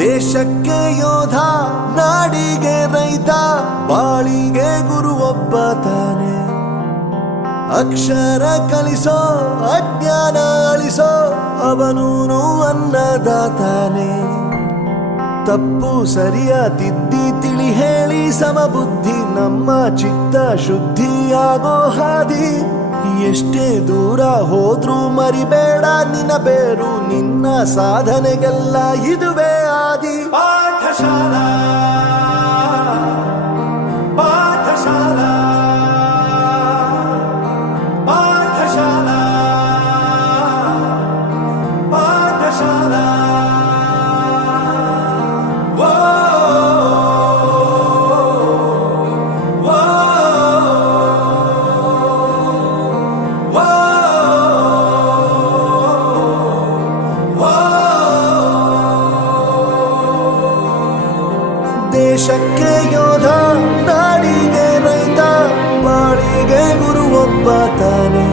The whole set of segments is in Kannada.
ದೇಶಕ್ಕೆ ಯೋಧ, ನಾಡಿಗೆ ರೈತ, ಬಾಳಿಗೆ ಗುರು ಒಬ್ಬ ತಾನೆ. ಅಕ್ಷರ ಕಲಿಸೋ, ಅಜ್ಞಾನ ಅಳಿಸೋ, ಅವನೂನು ಅನ್ನದಾತಾನೆ. ತಪ್ಪು ಸರಿಯ ತಿದ್ದಿ ತಿಳಿ ಹೇಳಿ ಸಮಬುದ್ಧಿ ನಮ್ಮ ಚಿತ್ತ ಶುದ್ಧಿಯಾಗೋ ಹಾದಿ. ಎಷ್ಟೇ ದೂರ ಹೋದ್ರೂ ಮರಿಬೇಡ ನಿನ್ನ ಬೇರು, ನಿನ್ನ ಸಾಧನೆಗೆಲ್ಲ ಇದುವೇ ಆದಿ. ಪಾಠಶಾಲಾ ಪಾಠಶಾಲಾ ಪಾಠಶಾಲಾ ಪಾಠಶಾಲಾ. ದೇಶಕ್ಕೆ ಯೋಧ, ನಾಡಿಗೆ ರೈತ, ಬಾಳಿಗೆ ಗುರು ಒಬ್ಬ ತಾನೆ.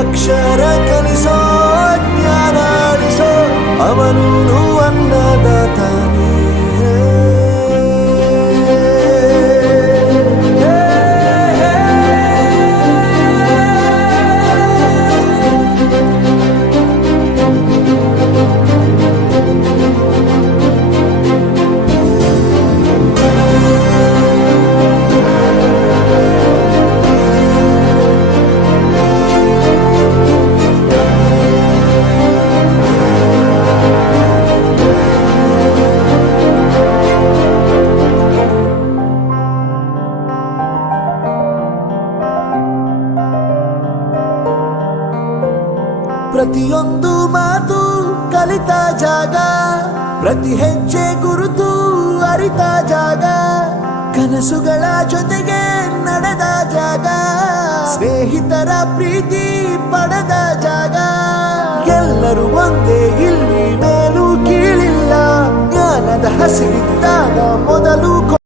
ಅಕ್ಷರ ಕಲಿಸೋ, ಜ್ಞಾನ ಅಳಿಸೋ, ಅವನೂನು ಅನ್ನದಾತಾನೆ. ಪ್ರತಿಯೊಂದು ಮಾತು ಕಲಿತ ಜಾಗ, ಪ್ರತಿ ಹೆಜ್ಜೆ ಗುರುತು ಅರಿತ ಜಾಗ, ಕನಸುಗಳ ಜೊತೆಗೆ ನಡೆದ ಜಾಗ, ಸ್ನೇಹಿತರ ಪ್ರೀತಿ ಪಡೆದ ಜಾಗ. ಎಲ್ಲರೂ ಒಂದೇ, ಇಲ್ಲಿ ಮೇಲೂ ಕೀಳಿಲ್ಲ, ಜ್ಞಾನದ ಹಸಿರಿದ್ದಾಗ ಮೊದಲು